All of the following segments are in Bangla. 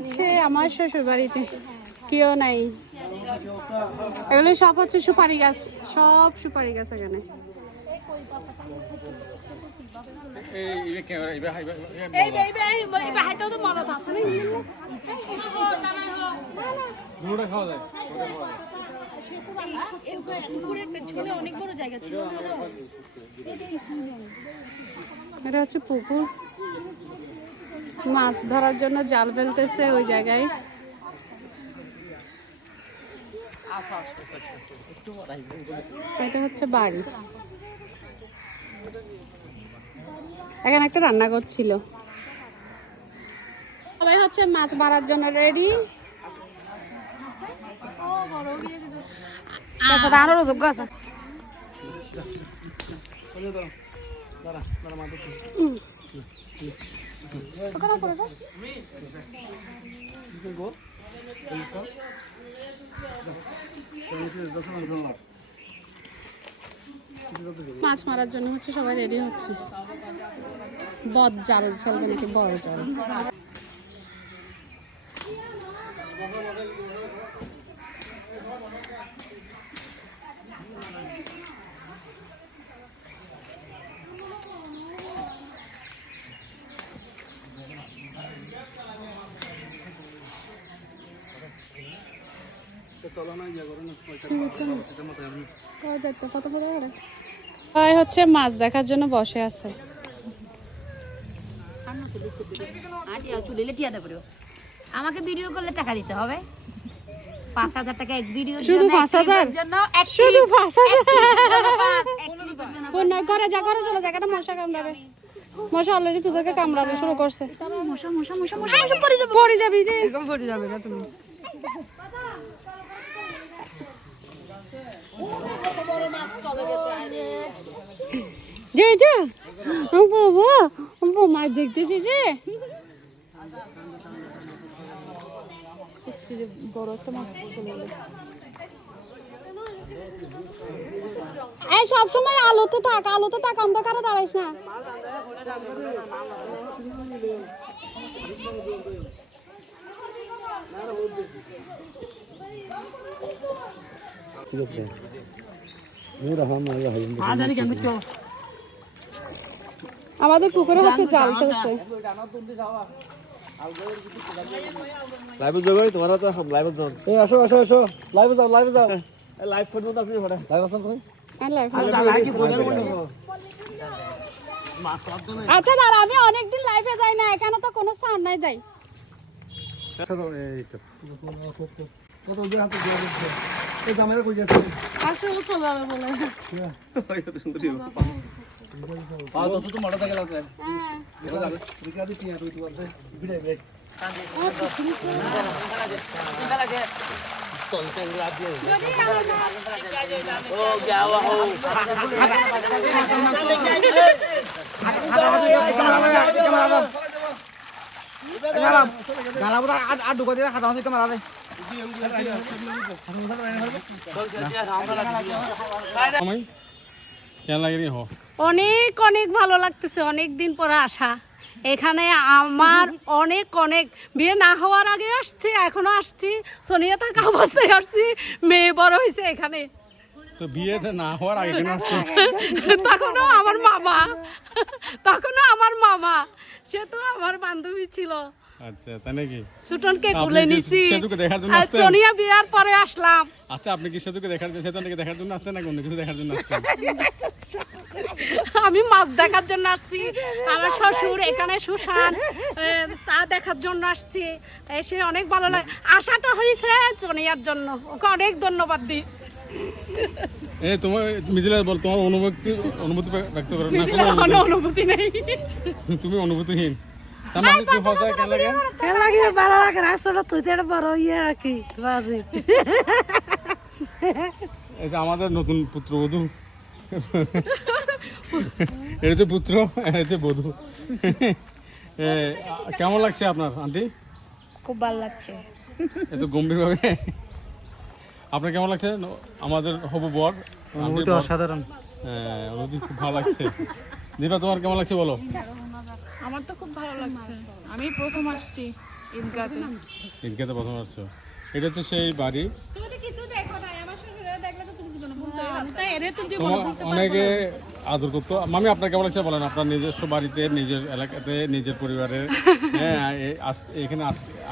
হচ্ছে আমার শ্বশুর বাড়িতে, কেউ নাই। এগুলো সব হচ্ছে সুপারি গাছ, সব সুপারি গাছ এখানে। এটা হচ্ছে পুকুর, মাছ ধরার জন্য জাল ফেলতেছে ওই জায়গায়। এটা হচ্ছে বাড়ি, এখানে একটা রান্না করছিল। সবাই হচ্ছে মাছ মারার জন্য রেডি। আরো যোগ্য আছে। মাছ মারার জন্য হচ্ছে সবাই রেডি হচ্ছে। বড় জাল ফেলবে নাকি? বড় জাল। হচ্ছে মাছ দেখার জন্য বসে আছে। আমাকে ভিডিও করলে টাকা দিতে হবে 5,000 টাকা এক ভিডিও। শুধু 5,000 জন্য? শুধু 5,000? করে যা, করে চলে যা, মশা কামড়াবে। মশা অলরেডি তোদেরকে কামড়াবে শুরু করছে। মশা মশা মশা মশা পড়ে যাবি যে, একদম পড়ে যাবে না তুমি। যে যে বাবা মাছ দেখতেছি যে বড় একটা মাছ চলে এলো। এই সবসময় আলোতে থাক, আলোতে থাক, অন্ধকারে দাঁড়াইস না। ঠিক আছে, আমাদের পুকুরে হচ্ছে জাল ফেলছে। লাইভে যাবে তোমারা তো সব লাইভে যাও। এই আসো আসো আসো, লাইভে যাও, লাইভে যাও। লাইভ করব তো আপনি ফটো লাইভ আছেন তুমি? আচ্ছা দাঁড়া, আমি অনেকদিন লাইভে যাই না, এখানে তো কোনো সাউন্ড নাই। যাই কত যে হাতে দিয়া দিচ্ছে এই জামাইরা কই যাচ্ছে? আছে ও চলে যাবে বলে। কত সুন্দর ইও আ তো তো মারা গেল আছে। হ্যাঁ এটা যাবে দিকা দি টিয়া তুই আছে ভিড়ে ভিড়ে ও গাওয়া হো গালাবুরা আট ঢুকা দিয়ে খাতা হচ্ছে ক্যামেরা দে। অনেক অনেক ভালো লাগতেছে, অনেক দিন পরে আসা এখানে। আমার অনেক অনেক বিয়ে না হওয়ার আগে আসছি, এখনো আসছি, সোনিয়া থাকা অবস্থায় আসছি, মেয়ে বড় হয়েছে এখানে। তো বিয়ে না হওয়ার আগে কেন আসছে? তখনও আমার মামা, তখনও আমার মামা, সে তো আমার বান্ধবী ছিল। আচ্ছা তাই নাকি? ছোটনকে কুলে নিছি, আর সোনিয়া বিয়ার পরে আসলাম। আচ্ছা আপনি কি সেতুকে দেখার জন্য আসছেন নাকি অন্য কিছু দেখার জন্য আসছেন? আমি মাছ দেখার জন্য আসছি। আমার শ্বশুর এখানে সুশান, তা দেখার জন্য আসছি। এসে অনেক ভালো লাগে। আশাটা হয়েছে সোনিয়ার জন্য, ওকে অনেক ধন্যবাদ দিই। এই তোমার মিজিলা বল, তোমার অনুভূতি ব্যক্ত করো না। কোনো অনুভূতি নেই, তুমি অনুভূতিহীন। তার মানে কি হচ্ছে কেন লাগে? কেন লাগে? ভালো লাগে। রাস্তাটা তুই তো বড় ইয়ে আর কি বাজি। এই যে আমাদের নতুন পুত্রবধূ, এটা তো পুত্র, এটা বধূ। কেমন লাগছে আপনার আন্টি? খুব ভালো লাগছে। এত গম্ভীর ভাবে আপনার কেমন লাগছে? আমাদের হবু বর অনুভূতি অসাধারণ। হ্যাঁ, অনুভূতি খুব ভালো লাগছে। দীপা তোমার কেমন লাগছে বলো? আমার তো খুব ভালো লাগছে, আমি প্রথম আসছি। ঈদগাতে। ঈদগাতে প্রথম আসছো, এটা হচ্ছে সেই বাড়ি। তুমি তো কিছু দেখো না, আমার শ্বশুরে দেখলে তো তুমি জীবনে বলতে আমি তাই এরে তো তোমার অনেকে আদর করতো। মামি আপনার কেমন লাগছে বলেন, আপনার নিজস্ব বাড়িতে, নিজের এলাকাতে, নিজের পরিবারের, হ্যাঁ এখানে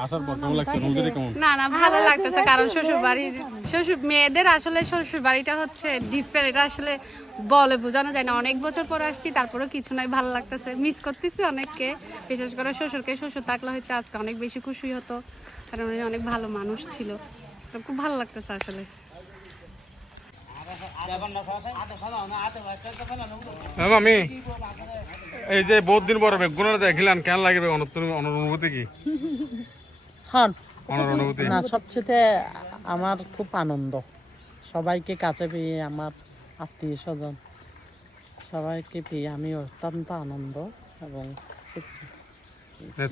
আসার পর কেমন লাগছে? অনুভূতি কেমন? না না ভালো লাগতেছে, কারণ শ্বশুর মেয়েদের আসলে শ্বশুর বাড়িটা হচ্ছে ডিফারেন্ট, এটা আসলে বলে বোঝানো যায় না। অনেক বছর পর আসছি, তারপরেও কিছু নাই, ভালো লাগতেছে। মিস করতেছি অনেককে, বিশেষ করে শ্বশুরকে। শ্বশুর থাকলে হয়তো আজকে অনেক বেশি খুশি হতো, কারণ উনি অনেক ভালো মানুষ ছিল। তো খুব ভালো লাগতেছে আসলে। মামি এই যে বহুত দিন পরে বেগুনটা দেখিলাম, কেন লাগবে? অনুভূতি কি? হ্যাঁ অনুভূতি না, সবচেয়ে আমার খুব আনন্দ সবাইকে কাছে পেয়ে, আমার আত্মীয় স্বজন সবাইকে পেয়ে আমি অত্যন্ত আনন্দ এবং সুখী।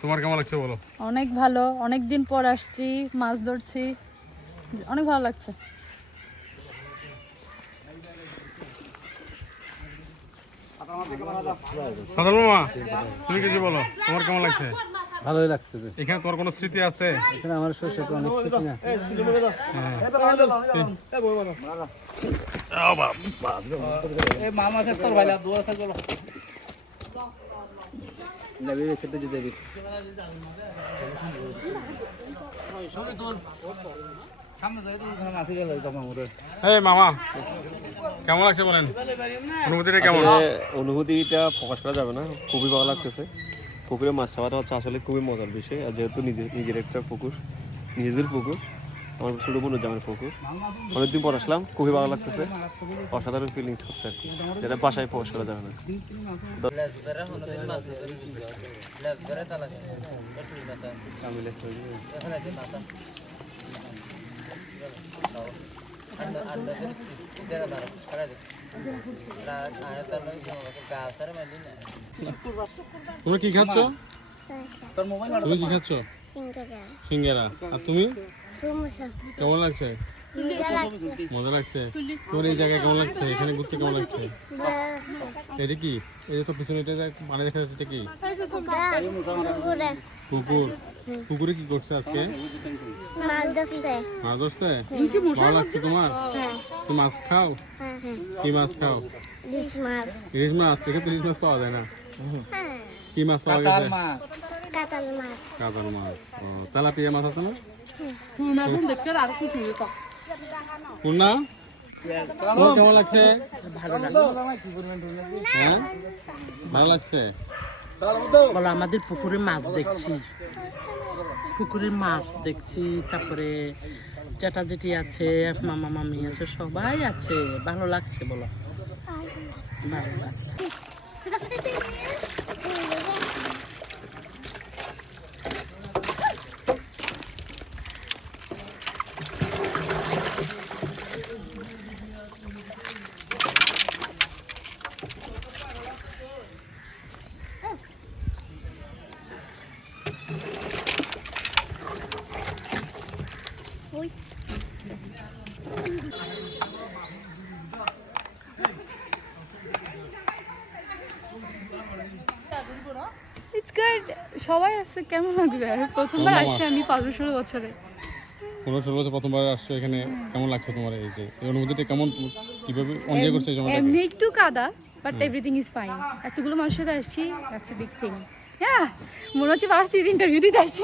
তোমার কেমন লাগছে বলো? অনেক ভালো, অনেক দিন পর আসছি, মাছ ধরছি, অনেক ভালো লাগছে। সাদল মামা তুমি কিছু বলো, তোমার কেমন লাগছে? ভালোই লাগতেছে। এখানে তোমার কোনো স্মৃতি আছে? এখানে আমার শ্বশুর অনেক স্মৃতি না। খেতে যেতে এই মামা কেমন লাগছে বলেন, অনুভূতিটা কেমন? অনুভূতিটা প্রকাশ করা যাবে না, খুবই ভালো লাগতেছে। পুকুরে মাছ খাওয়াটা হচ্ছে আসলে খুবই মজার বিষয়, আর যেহেতু নিজের একটা পুকুর, নিজেদের পুকুর, আমার ছোট বোনের পুকুর, অনেকদিন পর আসলাম, খুবই ভালো লাগতেছে। অসাধারণ ফিলিংস হচ্ছে আর কি, যেটা বাসায় প্রকাশ করা যাবে না। তুমি কি খাচ্ছ? তুমি কি খাচ্ছ? সিঙ্গারা। আর তুমি কেমন লাগছে? মজা লাগছে। তোমার এই জায়গায় কেমন লাগছে? এখানে ঘুরতে কেমন লাগছে? এটা কি, এই যে তো পিছনে এটা মানে দেখা যাচ্ছে, এটা কি? পুকুর। পুকুরে কি করছে আজকে? মাছ ধরছে। ভালো লাগছে তোমার? তুমি মাছ খাও? কি মাছ খাও? ইলিশ মাছ। এখানে তো ইলিশ মাছ পাওয়া যায় না। কি মাছ পাওয়া গেছে? কাতাল মাছ। ও, তেলাপিয়া মাছ আছে না? পূর্ণা তোর কেমন লাগছে? হ্যাঁ ভালো লাগছে। বলো, আমাদের পুকুরে মাছ দেখছি, পুকুরে মাছ দেখছি, তারপরে জ্যাঠা জেঠি আছে, মামা মামি আছে, সবাই আছে, ভালো লাগছে। বলো ভালো লাগছে। ইটস গুড, সবাই আছে, কেমন লাগবে? প্রথমবার আসছি আমি 15-16 বছরে। 15-16 বছর প্রথমবার আসছো এখানে, কেমন লাগছে তোমার? এই যে এই অনুভূতিটা কেমন, কিভাবে এনজয় করছো এই সময়টাকে? এমনি একটু কাদা, বাট এভরিথিং ইজ ফাইন। এতগুলো মানুষের সাথে আসছি, দ্যাটস এ বিগ থিং। হ্যাঁ, মনে হচ্ছে ভার্সিটি ইন্টারভিউ দিতে আসছি।